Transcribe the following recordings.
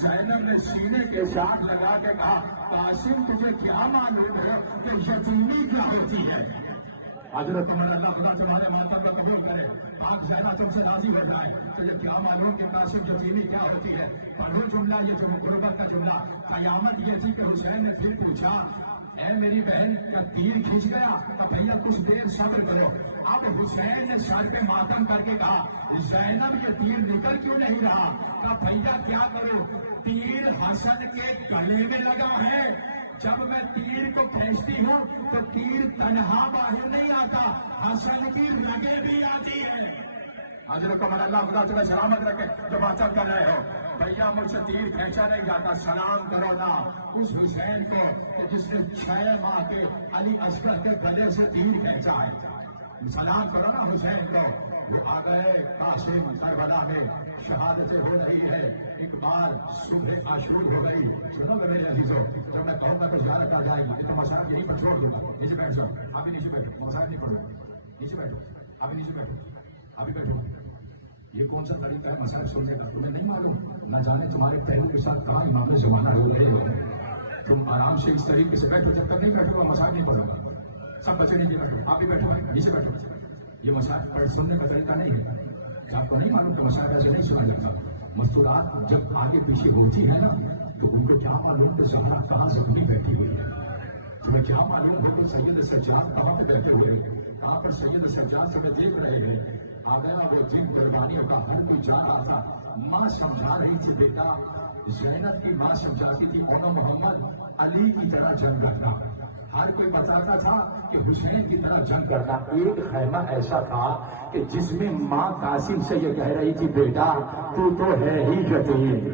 زینب نے سینے کے ساتھ لگا کے کہا قاسم تجھے کیا معلوم ہے کہ یتیمی کیا ہوتی ہے؟ حضرت عمر اللہ خدا تمہارے ماتم کا قبول کرے، آپ زیادہ تم سے راضی ہو جائیں تو یہ کیا معلوم کہ قاسم یتیمی کیا ہوتی ہے؟ پڑھو جملہ، یہ جو غربت کا جملہ، قیامت یہ تھی کہ حسین نے پھر پوچھا اے میری بہن کا تیر کھینچ گیا؟ اب بھیا کچھ دیر صبر کرو۔ اب حسین نے سر پہ ماتم کر کے کہا زینب یہ تیر نکل کیوں نہیں رہا؟ کہا بھیا کیا کرو، تیر حسن کے گلے میں لگا ہے، جب میں تیر کو کھینچتی ہوں تو تیر تنہا باہر نہیں آتا، حسن کی رگیں بھی آتی ہے۔ حضرت عمر اللہ خدا تمہیں سلامت رکھے جو باتیں کر رہے ہو، بھیا مجھ سے تیر کھینچا نہیں جاتا، سلام کرو نا اس حسین کو کہ جس نے 6 ماہ کے علی اصغر کے گلے سے تیر کھینچا ہے، سلام کرو نا حسین کو۔ وہ آ گئے قاسم، کربلا میں شہادتیں ہو رہی ہے، اقبال صبح عاشور ہو گئی۔ سنو گے میرے عزیزو، جب میں کہوں گا تو زیارت آ جائے گی، تو مسائل یہیں پر چھوڑ دوں گا، نیچے بیٹھ جاؤ، ابھی نیچے بیٹھو، مسائل نہیں پڑھو، نیچے بیٹھو، ابھی نیچے بیٹھو، ابھی بیٹھو۔ یہ کون سا طریقہ ہے مسائل سننے کا؟ تمہیں نہیں معلوم، نہ جانے تمہارے پہلو کے ساتھ کہاں امام زمانہ ہو رہے ہو۔ تم آرام سے اس طریقے سے بیٹھو، جب تک نہیں بیٹھو گا مسائل نہیں پڑھو۔ سب بچے نیچے بیٹھو، آپ بھی بیٹھو، نیچے بیٹھو۔ یہ مسائل پڑھ سننے کا طریقہ نہیں ہے، آپ کو نہیں معلوم کہ مسائل ایسے نہیں سنا جاتا۔ مستورات جب آگے پیچھے ہوتی ہے نا تو ان کو کیا معلوم کہ زہرا کہاں زمین بیٹھی ہوئی ہے؟ تمہیں کیا معلوم ہے کہ سید سجاد کہاں پہ بیٹھے ہوئے ہیں؟ کہاں پر سید سجاد سے دیکھ رہے ہیں؟ آ گیا وہ دن قربانیوں کا، ہر کوئی جا رہا تھا۔ ماں سمجھا رہی تھی بیٹا، زینب کی ماں سمجھاتی تھی اونو محمد علی کی طرح جنگ کرنا۔ ہر کوئی بتاتا تھا کہ حسین کی طرح جنگ کرنا۔ ایک خیمہ ایسا تھا کہ جس میں ماں قاسم سے یہ کہہ رہی تھی بیٹا تو ہے ہی یتیم،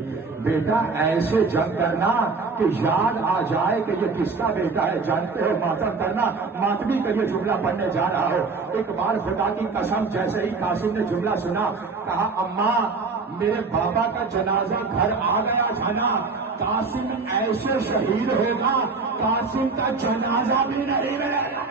بیٹا ایسے جنگ کرنا کہ یاد آ جائے کہ یہ کس کا بیٹا ہے، جانتے ہو ماتم کرنا، ماتمی کا یہ جملہ پڑھنے جا رہا ہو۔ ایک بار خدا کی قسم جیسے ہی قاسم نے جملہ سنا، کہا اماں میرے بابا کا جنازہ گھر آ گیا تھا نا، قاسم ایسے شہید ہوگا قاسم کا جنازہ بھی نہیں ملے گا۔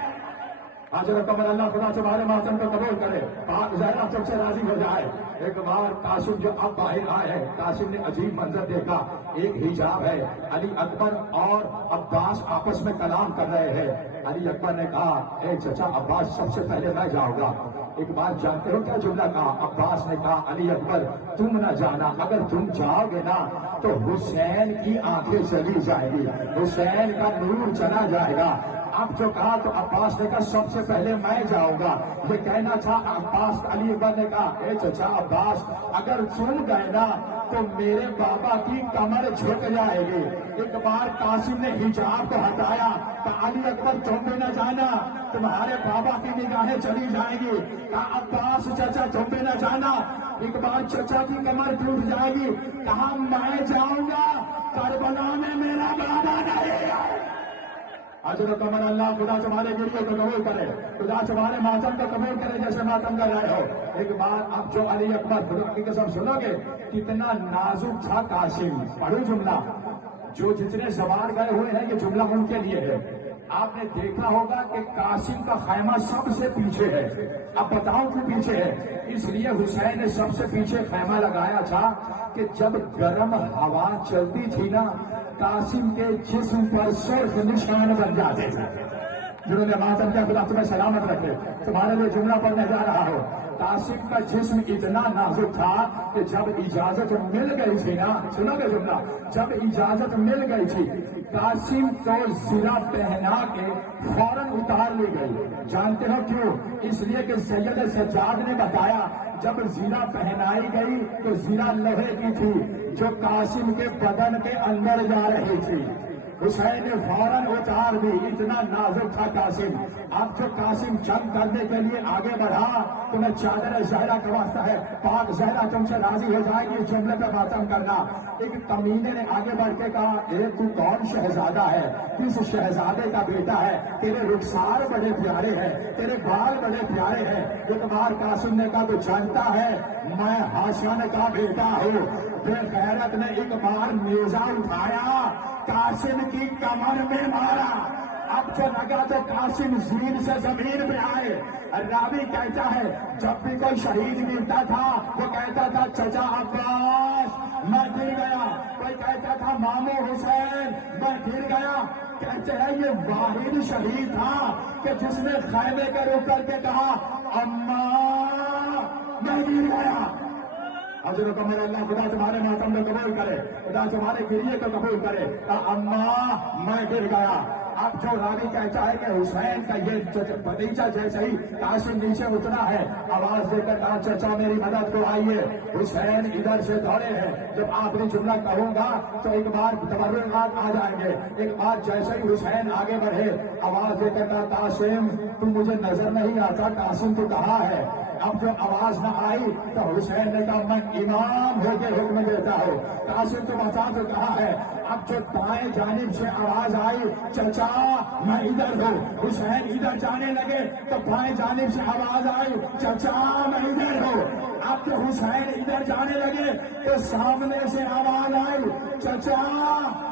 حضرت عمر اللہ خدا تمہارے ماتم کو قبول کرے، پاک زہرا تم سے راضی ہو جائے۔ ایک بار قاسم جو اب باہر آئے ہیں، قاسم نے عجیب منظر دیکھا، ایک حجاب ہے، علی اکبر اور عباس آپس میں کلام کر رہے ہیں۔ علی اکبر نے کہا اے چچا عباس سب سے پہلے میں جاؤں گا۔ ایک بار جانتے ہو کیا جملہ کہا؟ عباس نے کہا علی اکبر تم نہ جانا، اگر تم جاؤ گے نا تو حسین کی آنکھیں چلی جائیں گی، حسین کا نور چلا جائے گا۔ اب جو کہا تو عباس نے کہا سب سے پہلے میں جاؤں گا۔ یہ کہنا تھا عباس، علی اکبر نے کہا اے چچا عباس اگر تم گئے نا تو میرے بابا کی کمر جھک جائے گی۔ ایک بار قاسم نے حجاب کو ہٹایا تو علی اکبر تم بھی نہ جانا، تمہارے بابا کی نگاہیں چلی جائیں گی۔ کہا عباس چچا تم بھی نہ جانا، ایک بار چچا کی کمر ٹوٹ جائے گی۔ کہا میں جاؤں گا، کربلا میں میرا بابا نہیں ہے۔ حضرت عمر اللہ خدا تمہارے گریے کو قبول کرے، خدا تمہارے ماتم کو قبول کرے جیسے ماتم کر رہے ہو۔ ایک بار اب جو علی اکبر خدا کی قسم سنو گے کتنا نازک تھا قاسم۔ پڑھو جملہ، جو جتنے سوار گئے ہوئے ہیں یہ جملہ ان کے لیے ہے۔ آپ نے دیکھا ہوگا کہ قاسم کا خیمہ سب سے پیچھے ہے۔ اب بتاؤں کیوں پیچھے ہے؟ اس لیے حسین نے سب سے پیچھے خیمہ لگایا تھا کہ جب گرم ہوا چلتی تھی نا قاسم کے جسم پر سرخ نشان بن جاتے تھے۔ جنہوں نے ماتم کیا خدا تمہیں سلامت رکھے، تمہارے لیے جملہ پڑھنے جا رہا ہو۔ قاسم کا جسم اتنا نازک تھا کہ جب اجازت مل گئی تھی نا، سنو گے جملہ، جب اجازت مل گئی تھی قاسم کو زرہ پہنا کے فوراً اتار لی گئی۔ جانتے ہو کیوں؟ اس لیے کہ سید سجاد نے بتایا جب زرہ پہنائی گئی تو زرہ لوہے کی تھی جو قاسم کے بدن کے اندر جا رہی تھی۔ حسین نے فوراً اتار دی، اتنا نازک تھا قاسم۔ اب جو قاسم جنگ کرنے کے لیے آگے بڑھا تو میں چادر زہرا کا واسطہ ہے، پاک زہرا تم سے راضی ہو جائے گی اس جملے پہ ماتم کرنا۔ ایک کمینے نے آگے بڑھ کے کہا اے تو کون شہزادہ ہے، کس شہزادے کا بیٹا ہے؟ تیرے رخسار بڑے پیارے ہیں، تیرے بال بڑے پیارے ہیں۔ ایک بار قاسم نے کہا تو جانتا ہے میں ہاشم کا بیٹا ہوں۔ بے غیرت نے ایک بار نیزہ اٹھایا، قاسم کی کمر میں مارا۔ اب جو لگا تو قاسم زین سے زمین پہ آئے۔ راوی کہتا ہے جب بھی کوئی شہید ملتا تھا وہ کہتا تھا چچا عباس میں گر گیا، کوئی کہتا تھا ماموں حسین میں گر گیا۔ کہتے ہیں یہ واحد شہید تھا کہ جس نے خیمے کے رک کر کے کہا اماں میں گر گیا۔ حضرت عمر اللہ خدا تمہارے ماتم کو قبول کرے، خدا تمہارے گریے کو قبول کرے، اماں میں گر گیا۔ اب جو راوی کہتا ہے کہ حسین کا یہ بھتیجا جیسے ہی قاسم نیچے اترا ہے، آواز دے کر کہا چچا میری مدد کو آئیے۔ حسین ادھر سے دوڑے ہیں، جب آخری جملہ کہوں گا تو ایک بار تبرکات آ جائیں گے۔ ایک بار جیسے ہی حسین آگے بڑھے، آواز دے کر کہا قاسم تو مجھے نظر نہیں آتا، قاسم تو کہاں ہے؟ اب جو آواز نہ آئی تو حسین نے کہا میں امام ہو کے حکم دیتا ہوں، قاسم تو بتا تو کہا ہے۔ اب جو دائیں جانب سے آواز آئی چچا میں ادھر ہوں، حسین ادھر جانے لگے تو بائیں جانب سے آواز آئی چچا میں ادھر ہوں۔ اب جو حسین ادھر جانے لگے تو سامنے سے آواز آئی چچا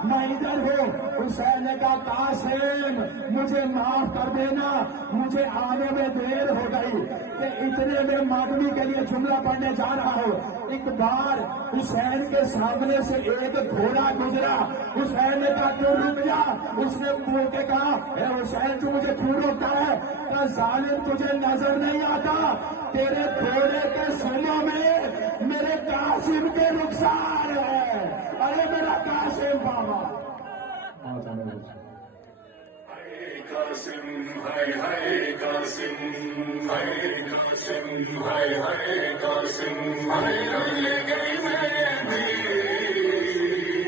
میں ادھر ہوں۔ حسین نے کہا قاسم مجھے معاف کر دینا، مجھے آنے میں دیر ہو گئی کہ اتنے میں مانگنی کے لیے جملہ پڑھنے جا رہا ہوں۔ ایک بار حسین کے سامنے سے ایک گھوڑا گزرا، حسین نے کہا تو رک جا۔ اس نے بول کے کہا اے حسین تو مجھے کیوں روکتا ہے؟ کہا ظالم تجھے نظر نہیں آتا تیرے گھوڑے کے سنوں میں میرے قاسم کے رخسار ہے۔ ارے میرا قاسم بابا قاسم ہائے ہائے قاسم ہائے قاسم ہائے ہائے قاسم ہائے رل گئی میں بھی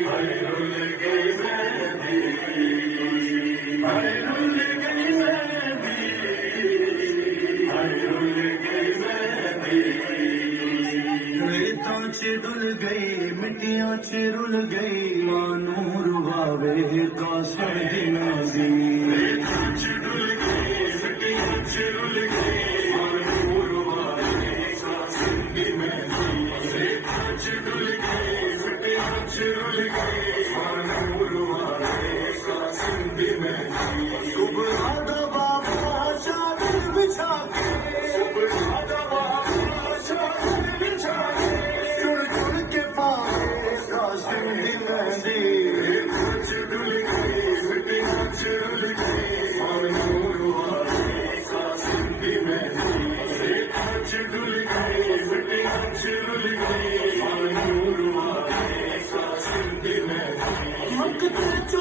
ہائے رل گئی میں بھی ہائے رل گئی میں بھی ہائے رل گئی میں بھی ریتاں چ ڈل گئی مٹیاں چ رل گئی ماں نور واوے قاسم دی نازی وقت جو